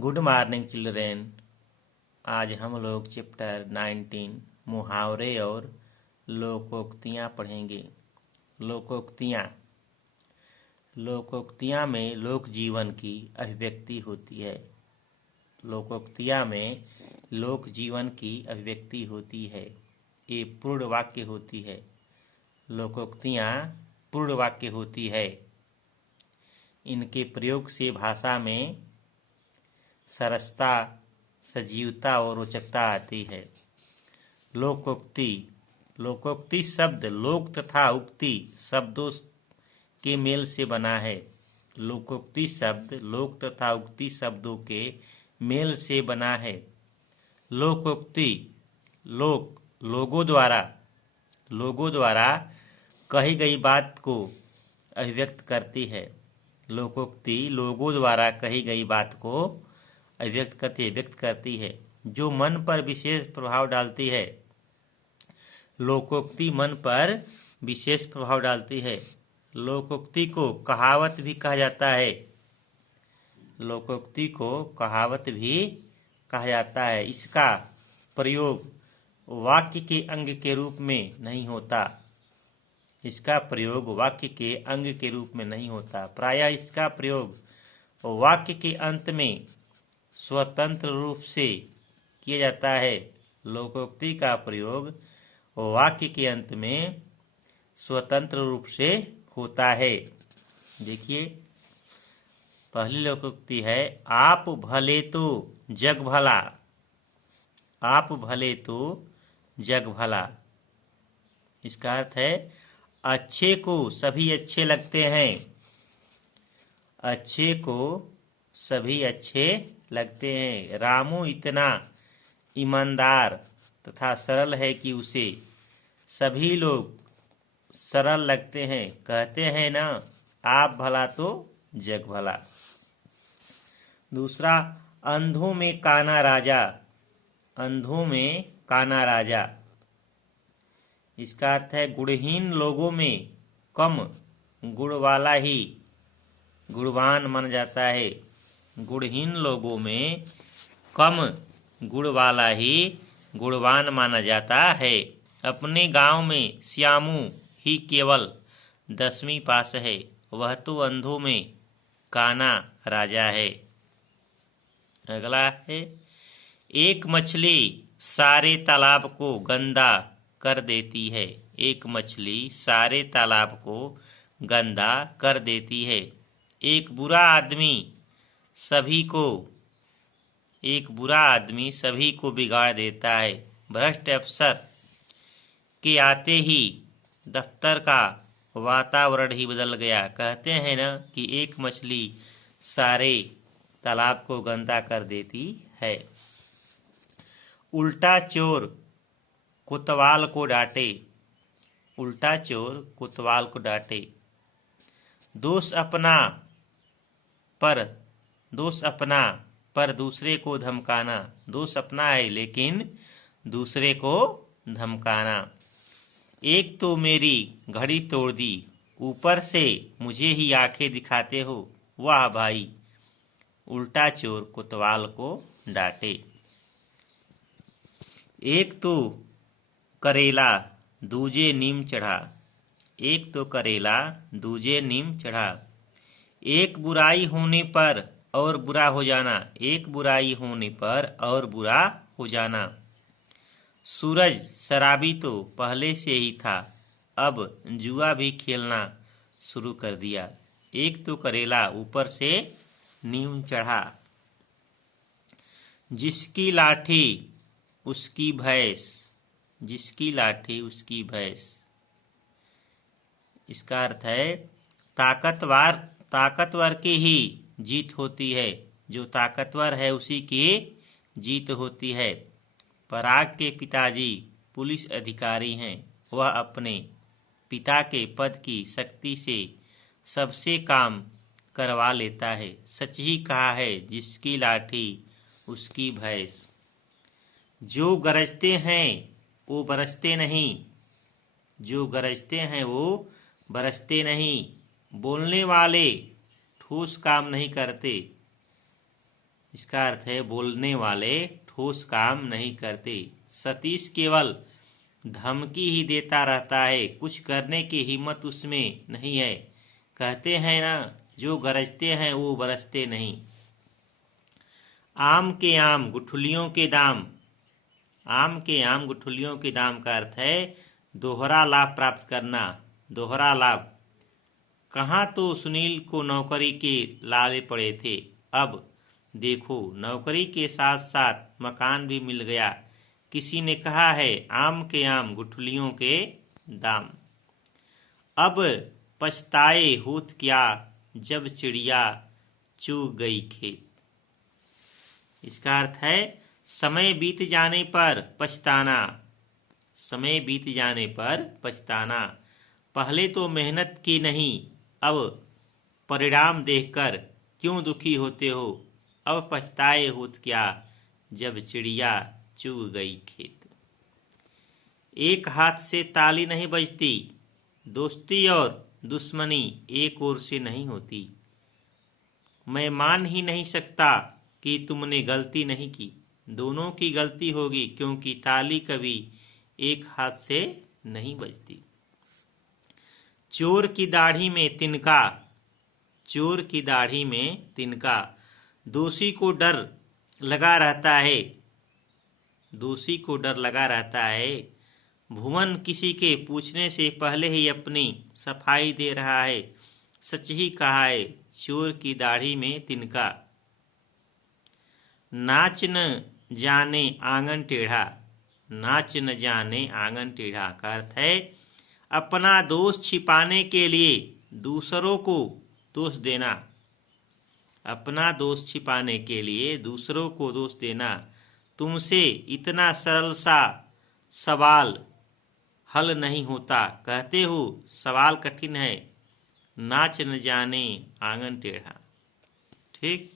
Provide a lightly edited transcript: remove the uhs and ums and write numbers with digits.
Good morning children. आज हम लोग चैप्टर 19 मुहावरे और लोकोक्तियाँ पढ़ेंगे। लोकोक्तियाँ लोकोक्तियाँ में लोक जीवन की अभिव्यक्ति होती है। लोकोक्तियाँ में लोक जीवन की अभिव्यक्ति होती है। ये पूर्ण वाक्य होती है। लोकोक्तियाँ पूर्ण वाक्य होती है। इनके प्रयोग से भाषा में सरसता, सजीवता और रोचकता आती है। लोकोक्ति लोकोक्ति शब्द लोक तथा उक्ति शब्दों के मेल से बना है। लोकोक्ति शब्द लोक तथा उक्ति शब्दों के मेल से बना है। लोकोक्ति लोगों द्वारा कही गई बात को अभिव्यक्त करती है। लोकोक्ति लोगों द्वारा कही गई बात को व्यक्त करती है, जो मन पर विशेष प्रभाव डालती है। लोकोक्ति मन पर विशेष प्रभाव डालती है। लोकोक्ति को कहावत भी कहा जाता है। लोकोक्ति को कहावत भी कहा जाता है। इसका प्रयोग वाक्य के अंग के रूप में नहीं होता। इसका प्रयोग वाक्य के अंग के रूप में नहीं होता। प्रायः इसका प्रयोग वाक्य के अंत में स्वतंत्र रूप से किया जाता है। लोकोक्ति का प्रयोग वाक्य के अंत में स्वतंत्र रूप से होता है। देखिए, पहली लोकोक्ति है, आप भले तो जग भला। आप भले तो जग भला। इसका अर्थ है, अच्छे को सभी अच्छे लगते हैं। अच्छे को सभी अच्छे लगते हैं। रामू इतना ईमानदार तथा सरल है कि उसे सभी लोग सरल लगते हैं। कहते हैं ना, आप भला तो जग भला। दूसरा, अंधों में काना राजा। अंधों में काना राजा। इसका अर्थ है, गुणहीन लोगों में कम गुण वाला ही गुणवान माना जाता है। गुणहीन लोगों में कम गुण वाला ही गुणवान माना जाता है। अपने गांव में श्यामू ही केवल 10वीं पास है। वह तो अंधों में काना राजा है। अगला है, एक मछली सारे तालाब को गंदा कर देती है। एक मछली सारे तालाब को गंदा कर देती है। एक बुरा आदमी सभी को बिगाड़ देता है। भ्रष्ट अफसर के आते ही दफ्तर का वातावरण ही बदल गया। कहते हैं ना कि एक मछली सारे तालाब को गंदा कर देती है। उल्टा चोर कोतवाल को डांटे। उल्टा चोर कोतवाल को डांटे। दोष अपना पर दूसरे को धमकाना। दोष अपना है लेकिन दूसरे को धमकाना। एक तो मेरी घड़ी तोड़ दी, ऊपर से मुझे ही आंखें दिखाते हो। वाह भाई। उल्टा चोर कोतवाल को डांटे। एक तो करेला दूजे नीम चढ़ा। एक तो करेला दूजे नीम चढ़ा। एक बुराई होने पर और बुरा हो जाना। एक बुराई होने पर और बुरा हो जाना। सूरज शराबी तो पहले से ही था, अब जुआ भी खेलना शुरू कर दिया। एक तो करेला ऊपर से नीम चढ़ा। जिसकी लाठी उसकी भैंस। जिसकी लाठी उसकी भैंस। इसका अर्थ है, ताकतवर की ही जीत होती है। जो ताकतवर है उसी की जीत होती है। पराग के पिताजी पुलिस अधिकारी हैं। वह अपने पिता के पद की शक्ति से सबसे काम करवा लेता है। सच ही कहा है, जिसकी लाठी उसकी भैंस। जो गरजते हैं वो बरसते नहीं। जो गरजते हैं वो बरसते नहीं। बोलने वाले ठोस काम नहीं करते। इसका अर्थ है बोलने वाले ठोस काम नहीं करते। सतीश केवल धमकी ही देता रहता है, कुछ करने की हिम्मत उसमें नहीं है। कहते हैं ना, जो गरजते हैं वो बरसते नहीं। आम के आम गुठलियों के दाम। आम के आम गुठलियों के दाम का अर्थ है दोहरा लाभ प्राप्त करना। दोहरा लाभ। कहाँ तो सुनील को नौकरी के लाले पड़े थे, अब देखो नौकरी के साथ साथ मकान भी मिल गया। किसी ने कहा है आम के आम गुठलियों के दाम। अब पछताए होत क्या, जब चिड़िया चुग गई खेत। इसका अर्थ है समय बीत जाने पर पछताना। समय बीत जाने पर पछताना। पहले तो मेहनत की नहीं, अब परिणाम देखकर क्यों दुखी होते हो। अब पछताए होत क्या, जब चिड़िया चुग गई खेत। एक हाथ से ताली नहीं बजती, दोस्ती और दुश्मनी एक ओर से नहीं होती। मैं मान ही नहीं सकता कि तुमने गलती नहीं की, दोनों की गलती होगी, क्योंकि ताली कभी एक हाथ से नहीं बजती। चोर की दाढ़ी में तिनका। चोर की दाढ़ी में तिनका। दोषी को डर लगा रहता है। दोषी को डर लगा रहता है। भुवन किसी के पूछने से पहले ही अपनी सफाई दे रहा है। सच ही कहा है, चोर की दाढ़ी में तिनका। नाच न जाने आंगन टेढ़ा। नाच न जाने आंगन टेढ़ा का अर्थ है अपना दोष छिपाने के लिए दूसरों को दोष देना। अपना दोष छिपाने के लिए दूसरों को दोष देना। तुमसे इतना सरल सा सवाल हल नहीं होता, कहते हो सवाल कठिन है। नाच न जाने आंगन टेढ़ा। ठीक।